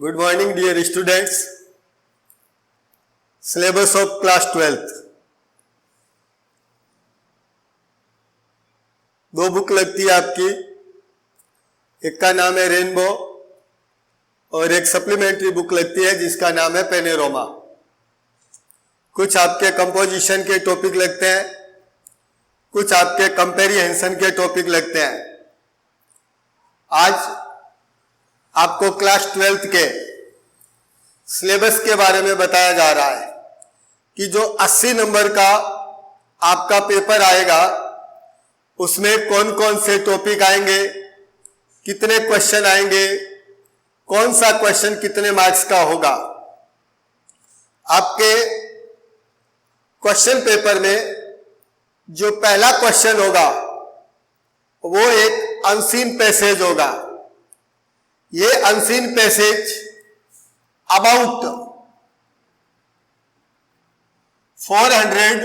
Good morning dear students. Syllabus of class 12th. दो book लगती है आपकी, एक का नाम है रेनबो और एक सप्लीमेंट्री बुक लगती है जिसका नाम है पेनोरामा। कुछ आपके कंपोजिशन के टॉपिक लगते हैं, कुछ आपके कंपेरिहेंशन के टॉपिक लगते हैं। आज आपको क्लास 12th के सिलेबस के बारे में बताया जा रहा है कि जो 80 नंबर का आपका पेपर आएगा उसमें कौन कौन से टॉपिक आएंगे, कितने क्वेश्चन आएंगे, कौन सा क्वेश्चन कितने मार्क्स का होगा। आपके क्वेश्चन पेपर में जो पहला क्वेश्चन होगा वो एक अनसीन पैसेज होगा। ये unseen passage about 400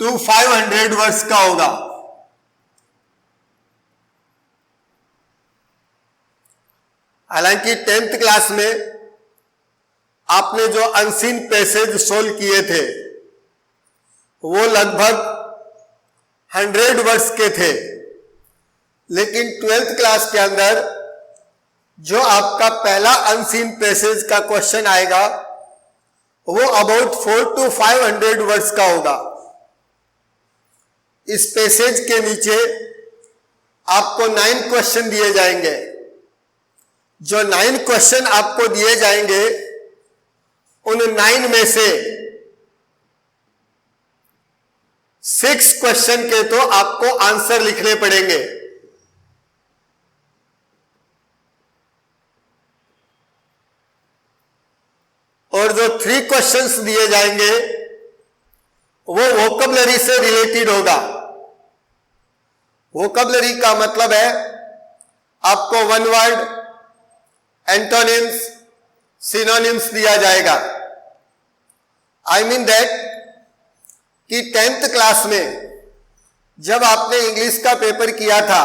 to 500 words का होगा। हालांकि 10th क्लास में आपने जो अनसीन पैसेज सोल्व किए थे वो लगभग 100 वर्ड्स के थे, लेकिन 12th क्लास के अंदर जो आपका पहला अनसीन पैसेज का क्वेश्चन आएगा वो अबाउट 400 to 500 वर्ड्स का होगा। इस पैसेज के नीचे आपको 9 क्वेश्चन दिए जाएंगे। जो 9 क्वेश्चन आपको दिए जाएंगे उन 9 में से 6 क्वेश्चन के तो आपको आंसर लिखने पड़ेंगे। और जो 3 क्वेश्चंस दिए जाएंगे वो वोकैबुलरी से रिलेटेड होगा। वोकैबुलरी का मतलब है आपको वन वर्ड, एंटोनिम्स, सिनोनिम्स दिया जाएगा। आई मीन दैट कि 10th क्लास में जब आपने इंग्लिश का पेपर किया था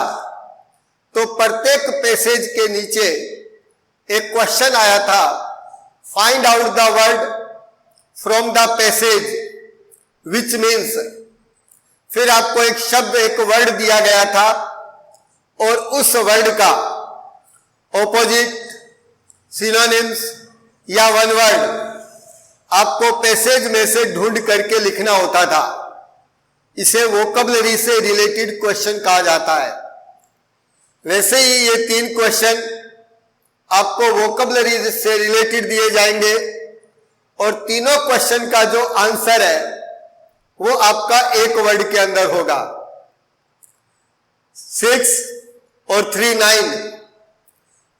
तो प्रत्येक पैसेज के नीचे एक क्वेश्चन आया था, find out the word from the passage which means. फिर आपको एक शब्द, एक वर्ड दिया गया था और उस वर्ड का ऑपोजिट, सिनोनिम्स या वन वर्ड आपको पैसेज में से ढूंढ करके लिखना होता था। इसे वोकैबुलरी से रिलेटेड क्वेश्चन कहा जाता है। वैसे ही ये 3 क्वेश्चन आपको वोकैबुलरी से रिलेटेड दिए जाएंगे और तीनों क्वेश्चन का जो आंसर है वो आपका एक वर्ड के अंदर होगा। 6 और 3 9,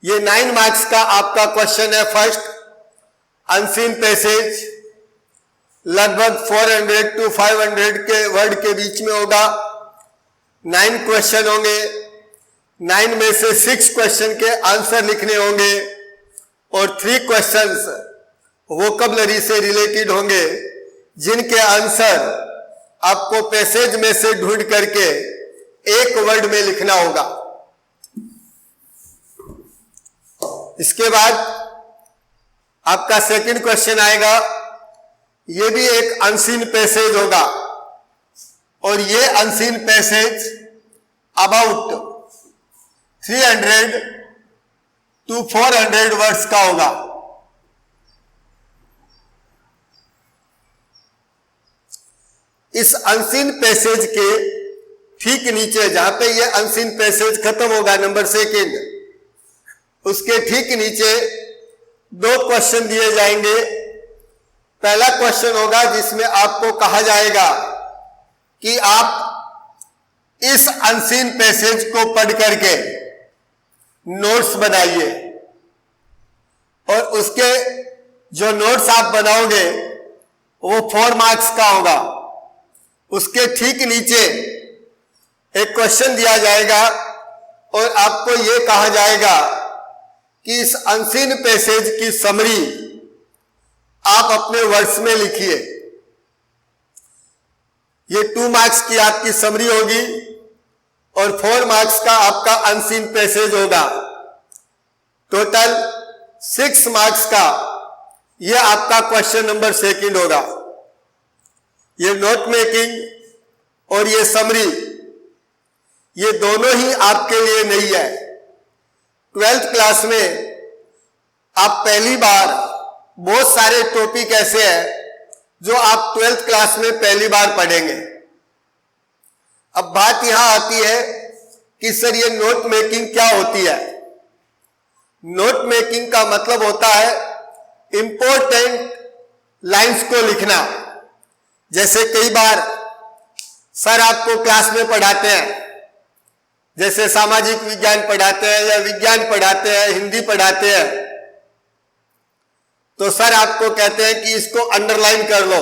ये 9 मार्क्स का आपका क्वेश्चन है। फर्स्ट अनसीन पैसेज लगभग 400 to 500 के वर्ड के बीच में होगा। 9 क्वेश्चन होंगे, 9 में से 6 क्वेश्चन के आंसर लिखने होंगे और 3 क्वेश्चंस वोकैबुलरी से रिलेटेड होंगे जिनके आंसर आपको पैसेज में से ढूंढ करके एक वर्ड में लिखना होगा। इसके बाद आपका सेकंड क्वेश्चन आएगा, ये भी एक अनसीन पैसेज होगा और ये unseen passage about 300 to 400 words का होगा। इस अनसीन पैसेज के ठीक नीचे, जहां पे ये अनसीन पैसेज खत्म होगा नंबर सेकंड, उसके ठीक नीचे 2 क्वेश्चन दिए जाएंगे। पहला क्वेश्चन होगा जिसमें आपको कहा जाएगा कि आप इस अनसीन पैसेज को पढ़ करके नोट्स बनाइए और उसके जो नोट्स आप बनाओगे वो 4 मार्क्स का होगा। उसके ठीक नीचे एक क्वेश्चन दिया जाएगा और आपको ये कहा जाएगा कि इस अनसीन पैसेज की समरी आप अपने वर्ड्स में लिखिए। ये 2 मार्क्स की आपकी समरी होगी और 4 मार्क्स का आपका अनसीन पैसेज होगा। टोटल 6 मार्क्स का यह आपका क्वेश्चन नंबर 2 होगा। ये नोट मेकिंग और ये समरी, ये दोनों ही आपके लिए नहीं है। 12th क्लास में आप पहली बार, बहुत सारे टॉपिक ऐसे हैं जो आप 12th क्लास में पहली बार पढ़ेंगे। अब बात यहां आती है कि सर ये नोट मेकिंग क्या होती है। नोट मेकिंग का मतलब होता है इंपॉर्टेंट लाइंस को लिखना। जैसे कई बार सर आपको क्लास में पढ़ाते हैं, जैसे सामाजिक विज्ञान पढ़ाते हैं या विज्ञान पढ़ाते हैं, हिंदी पढ़ाते हैं, तो सर आपको कहते हैं कि इसको अंडरलाइन कर लो,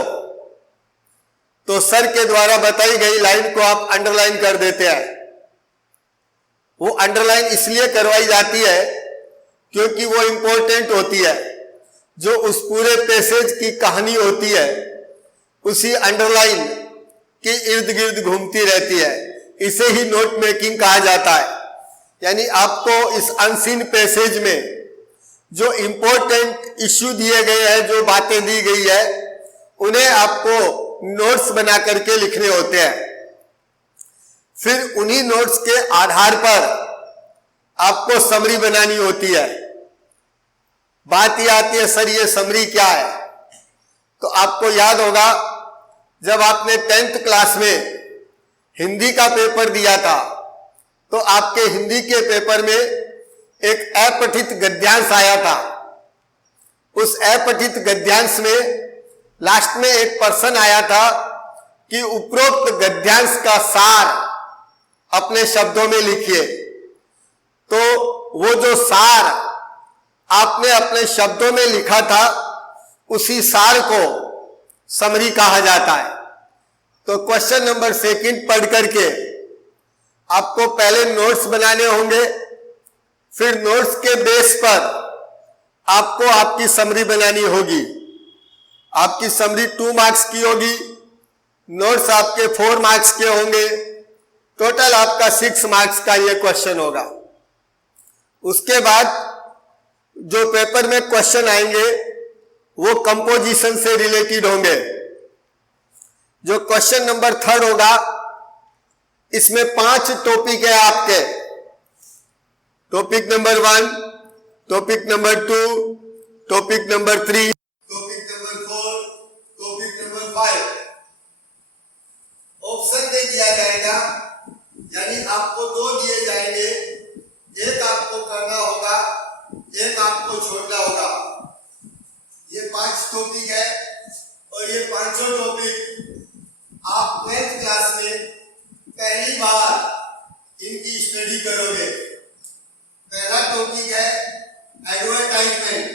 तो सर के द्वारा बताई गई लाइन को आप अंडरलाइन कर देते हैं। वो अंडरलाइन इसलिए करवाई जाती है क्योंकि वो इंपॉर्टेंट होती है। जो उस पूरे पैसेज की कहानी होती है उसी अंडरलाइन के इर्द गिर्द घूमती रहती है। इसे ही नोट मेकिंग कहा जाता है। यानी आपको इस अनसीन पैसेज में जो इंपॉर्टेंट इश्यू दिए गए हैं, जो बातें दी गई है, उन्हें आपको नोट्स बना करके लिखने होते हैं। फिर उन्हीं नोट्स के आधार पर आपको समरी बनानी होती है। बात यह आती है सर ये समरी क्या है, तो आपको याद होगा जब आपने 10th क्लास में हिंदी का पेपर दिया था तो आपके हिंदी के पेपर में एक अपठित गद्यांश आया था। उस अपठित गद्यांश में लास्ट में एक प्रश्न आया था कि उपरोक्त गद्यांश का सार अपने शब्दों में लिखिए। तो वो जो सार आपने अपने शब्दों में लिखा था उसी सार को समरी कहा जाता है। तो क्वेश्चन नंबर 2 पढ़ करके आपको पहले नोट्स बनाने होंगे, फिर नोट्स के बेस पर आपको आपकी समरी बनानी होगी। आपकी समरी 2 मार्क्स की होगी, नोट्स आपके 4 मार्क्स के होंगे, टोटल आपका 6 मार्क्स का यह क्वेश्चन होगा। उसके बाद जो पेपर में क्वेश्चन आएंगे वो कंपोजिशन से रिलेटेड होंगे। जो क्वेश्चन नंबर 3 होगा इसमें 5 टॉपिक है आपके। Topic number 1, topic number 2, topic number 3, topic number 4, topic number 5। Option दे दिया जाएगा, यानी आपको 2 दिए जाएंगे, एक आपको करना होगा, एक आपको छोड़ना होगा। ये 5 टॉपिक है और ये 5 टॉपिक आप 12th क्लास में पहली बार इनकी स्टडी करोगे। पहला टॉपिक है एडवर्टाइजमेंट।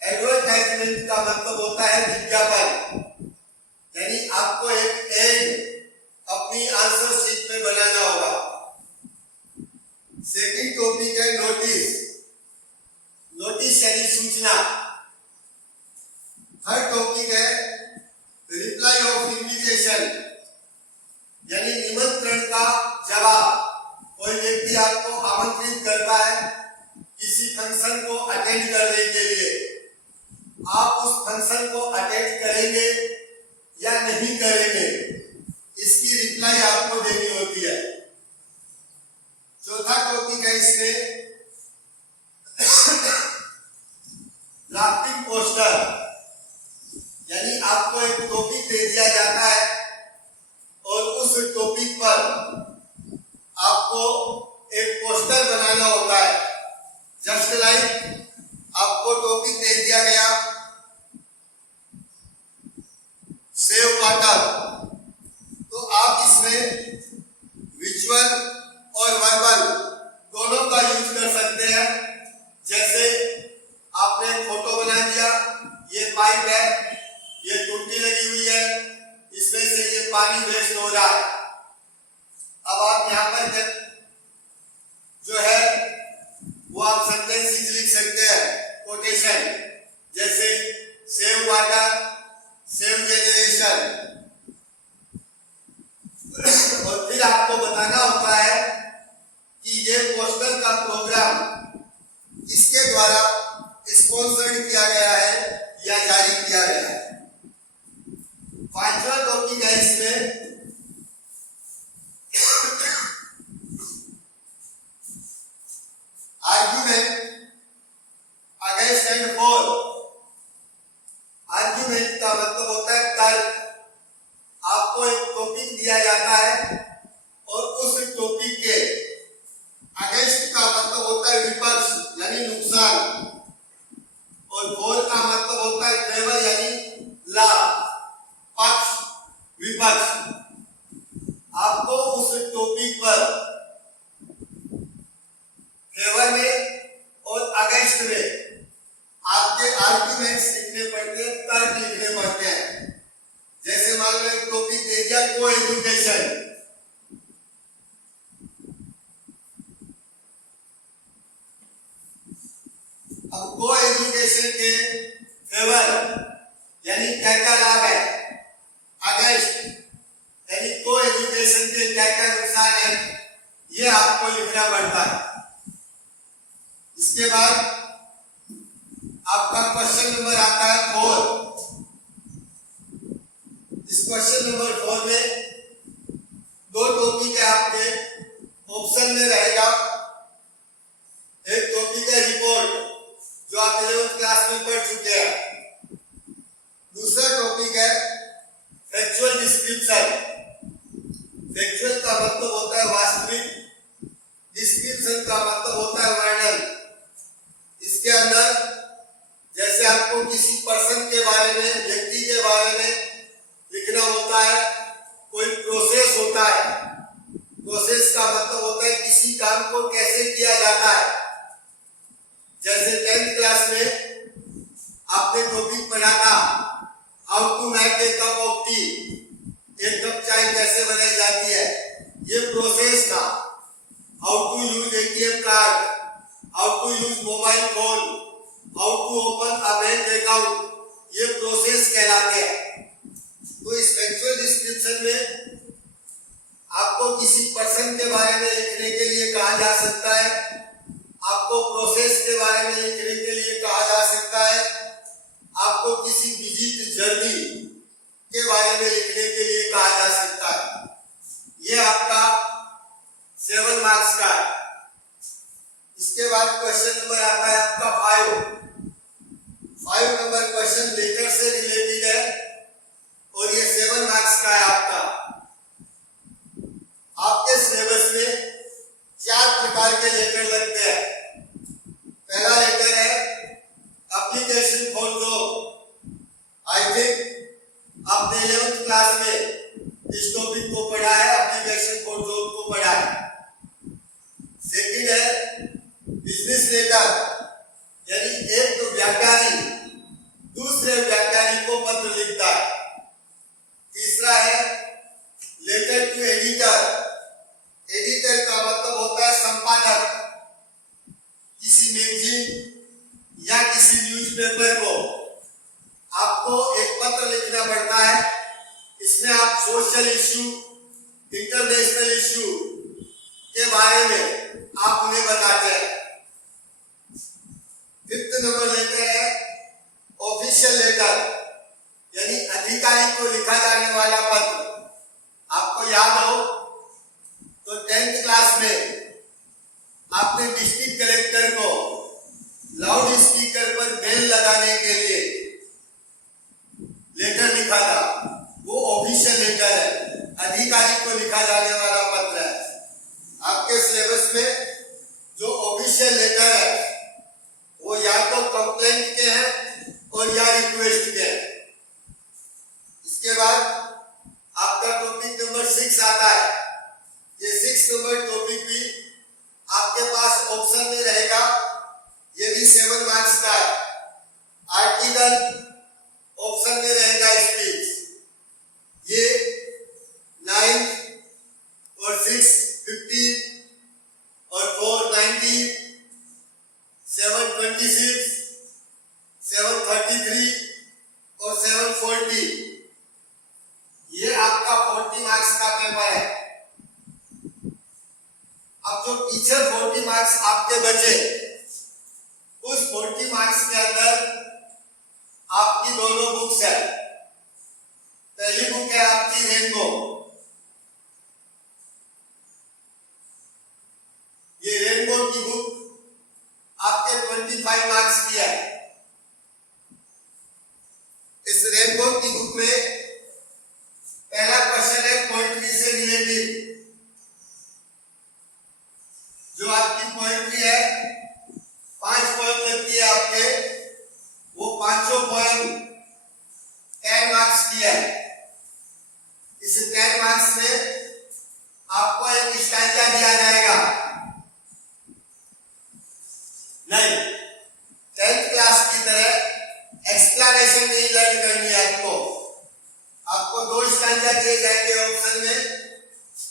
एडवर्टाइजमेंट का मतलब होता है विज्ञापन, यानी आपको एक एड अपनी आंसर शीट में बनाना होगा। सेकंड टॉपिक है नोटिस। नोटिस यानी सूचना। थर्ड टॉपिक है रिप्लाई ऑफ इन्विटेशन, यानी निमंत्रण का जवाब। कोई व्यक्ति आपको आमंत्रित करता है किसी फंक्शन को अटेंड करने के लिए, आप उस फंक्शन को अटेंड करेंगे या नहीं करेंगे, इसकी रिप्लाई आपको देनी होती है। चौथा टॉपिक है इसमें ड्राफ्टिंग पोस्टर, यानी आपको एक टॉपिक दे दिया जाता है और उस टॉपिक पर आपको एक पोस्टर बनाना होता है। जस्ट लाइक आपको टॉपिक दे दिया गया सेव वाटर, तो आप इसमें विजुअल और वर्बल दोनों का यूज कर सकते हैं। जैसे आपने फोटो बना दिया, ये पाइप है, ये टूटी लगी हुई है, इसमें से ये पानी वेस्ट हो रहा है। अब आप यहाँ पर जो है वो आप सेंटेंसेस लिख सकते हैं, कोटेशन, जैसे सेव वाटर, सेव जनरेशन। और फिर आपको बताना होता है कि ये पोस्टर का प्रोग्राम इसके द्वारा स्पॉन्सर्ड किया गया है या जारी किया गया है। पांचवा टॉपिक है इसमें argument against and for. Argument का मतलब होता है तर्क। आपको एक टॉपिक दिया जाता है और उस टॉपिक के अगेंस्ट का मतलब होता है विपक्ष यानी नुकसान, और फॉर का मतलब होता है फेवर यानी लाभ, पक्ष, विपक्ष। आपको उस टॉपिक पर फेवर में और अगेंस्ट में आपके आर्ग्यूमेंट्स लिखने पड़ते हैं, तर्क लिखने पड़ते हैं। जैसे मान लो एक टॉपिक दे दिया को एजुकेशन, अब को एजुकेशन के फेवर यानी क्या क्या लाभ है, अगेंस्ट यानी को एजुकेशन के क्या क्या नुकसान है, ये आपको लिखना पड़ता है। इसके बाद आपका क्वेश्चन नंबर आता है 4। इस क्वेश्चन नंबर 4 में दो टॉपिक है आपके, ऑप्शन में रहेगा। एक टॉपिक है रिपोर्ट जो आप 11th क्लास में पढ़ चुके हैं। दूसरा टॉपिक है फैक्चुअल डिस्क्रिप्शन। फैक्चुअल का मतलब होता है वास्तविक, डिस्क्रिप्शन का मतलब होता है वर्णन। इसके अंदर जैसे आपको किसी पर्सन के बारे में, व्यक्ति के बारे में लिखना होता है, कोई प्रोसेस होता है। प्रोसेस का मतलब होता है किसी काम को कैसे किया जाता है। जैसे 10th क्लास में आपने टॉपिक पढ़ा था how to make a cup of tea, एक कप चाय कैसे बनाई जाती है, ये प्रोसेस था। How to use ATM card, how to use mobile phone, how to open a bank account, ये प्रोसेस कहलाते हैं। तो इस फैक्चुअल डिस्क्रिप्शन में आपको किसी पर्सन के बारे में लिखने के लिए कहा जा सकता है, आपको प्रोसेस के बारे में लिखने के लिए कहा जा सकता है, आपको किसी विजिट जर्नी के बारे में लिखने के लिए कहा जा सकता है। यह आपका 7 मार्क्स का है। इसके बाद क्वेश्चन नंबर आता है आपका 5 नंबर क्वेश्चन लेटर से रिलेटेड है और ये 7 मार्क्स का है आपका। आपके सिलेबस में 4 प्रकार के लेटर लगते हैं। पहला लेटर है application for job. I think आपने 11th क्लास में इस टॉपिक को पढ़ा है, एप्लीकेशन फॉर जॉब को पढ़ा है। सेकंड है बिजनेस लेटर, यानी एक तो व्यापारी दूसरे व्यापारी को पत्र लिखता है। तीसरा है लेटर टू एडिटर। एडिटर का मतलब होता है संपादक। किसी मैगजीन या किसी न्यूज़पेपर को आपको एक पत्र लिखना पड़ता है। इसमें आप सोशल इश्यू, इंटरनेशनल इश्यू के बारे में आप उन्हें बताते हैं। 5th नंबर लेटर है ऑफिशियल लेटर, यानी अधिकारी को लिखा जाने वाला पत्र। आपको याद हो तो 10th क्लास में आपने डिस्ट्रिक्ट कलेक्टर को लाउड स्पीकर पर बेल लगाने के लिए लेटर लिखा था, वो ऑफिशियल लेटर है, अधिकारी को लिखा जाने वाला पत्र है। आपके सिलेबस में जो ऑफिशियल लेटर है वो या तो कंप्लेंट के हैं और या रिक्वेस्ट के हैं। इसके बाद आपका टॉपिक नंबर 6 आता है। ये 6 नंबर टॉपिक भी आपके पास ऑप्शन में रहेगा, ये भी 7 मार्क्स का है। आर्टिकल ऑप्शन में रहेगा स्पीच। ये 9 और 6 15 और 4 19, 7 26, 7 33 और 7 40, ये आपका 40 मार्क्स का पेपर है। अब जो पीछे 40 मार्क्स आपके बचे उस 40 मार्क्स के अंदर आपकी दोनों बुक्स है। पहली बुक है आपकी रेनबो, ये रेनबो की बुक आपके 25 मार्क्स की है। इस रेनबो की बुक में पहला क्वेश्चन है पोएट्री से रिलेटेड। जो आपकी पोएट्री है 5 पोएम लगती है आपके, वो पांचों पोएम 10 मार्क्स की है। इस 10 मार्क्स में आपको एक स्टैंजा दिया जाएगा। नहीं, 10th क्लास की तरह एक्सप्लेनेशन नहीं लर्न करनी है आपको 2 स्टैंजा दिए जाएंगे ऑप्शन में,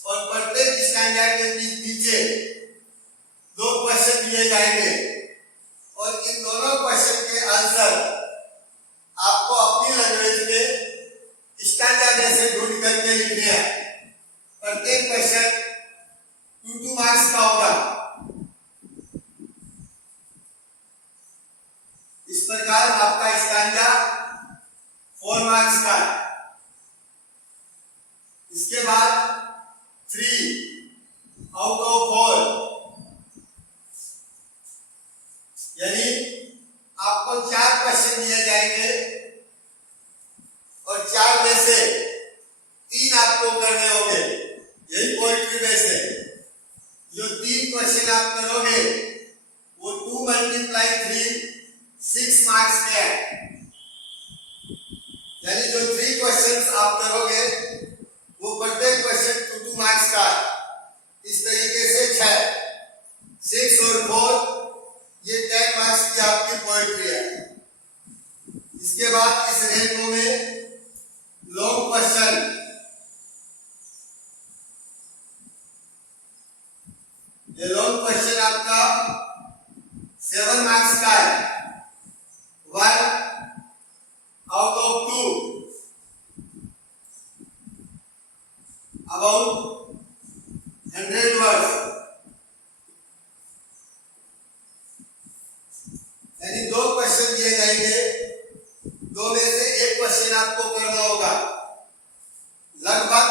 और प्रत्येक स्टैंजा के पीछे 2 क्वेश्चन दिए जाएंगे, और इन दोनों क्वेश्चन के आंसर आपको अपनी लैंग्वेज में स्टैंजा जैसे ढूंढ करके लिखने हैं। प्रत्येक क्वेश्चन 2 मार्क्स का होगा। इस प्रकार आपका स्टैंजा 4 मार्क्स का है। इसके बाद 3 आउट ऑफ 4, यानी आपको 4 क्वेश्चन दिए जाएंगे और 4 में से 3 आपको करने होंगे। यही पोएट्री में से जो 3 क्वेश्चन आप करोगे वो 2 × 3 6 मार्क्स के हैं। यानी जो 3 क्वेश्चन आप करोगे वो प्रत्येक क्वेश्चन 2 मार्क्स का। इस तरीके से 6 और 4 ये 10 मार्क्स की आपकी पोएट्री है। इसके बाद इस रेनबो में लॉन्ग क्वेश्चन, ये लॉन्ग क्वेश्चन आपका 7 मार्क्स का है। 1 आउट ऑफ 2 about 100 words, यानी 2 क्वेश्चन दिए जाएंगे, 2 में से एक क्वेश्चन आपको करना होगा। लगभग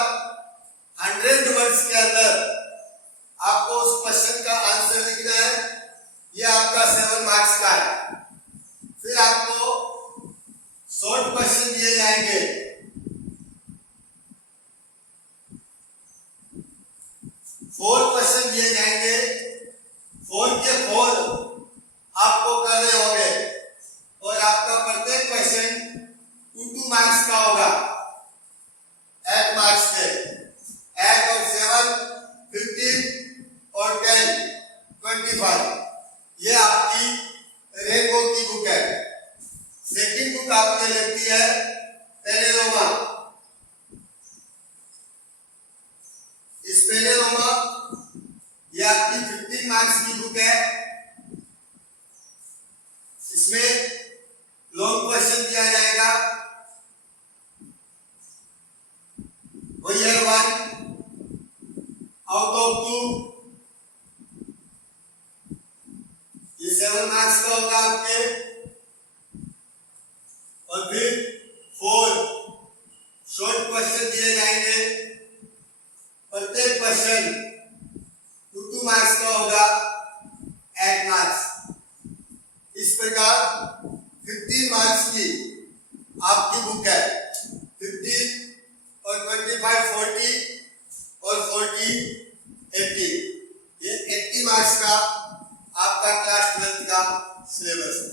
100 वर्ड्स के अंदर आपको उस क्वेश्चन का आंसर लिखना है। यह आपका 7 मार्क्स का है। फिर आपको शॉर्ट क्वेश्चन दिए जाएंगे। 4 क्वेश्चन दिए जाएंगे, 4 के 4 आपको करने होंगे, और आपका प्रत्येक क्वेश्चन 2 मार्क्स का होगा। 8 मार्क्स के, 8 और 7 15 और 10 25। ये आपकी रेनबो की बुक है। सेकंड बुक आपने लगती है पेनेरोमा। इस पेनेरोमा ये आपकी 15 मार्क्स की बुक है। इसमें लॉन्ग क्वेश्चन दिया जाएगा। वही है 1 आउट ऑफ 2, ये 7 मार्क्स का होगा आपके। और फिर 4 शॉर्ट क्वेश्चन दिए जाएंगे। प्रत्येक क्वेश्चन 2 मार्क्स का होगा, 8 मार्क्स। इस प्रकार 15 मार्क्स की आपकी बुक है। 15 और 25 40 और 40 80, ये 80 मार्क्स का आपका क्लास 12th का सिलेबस है।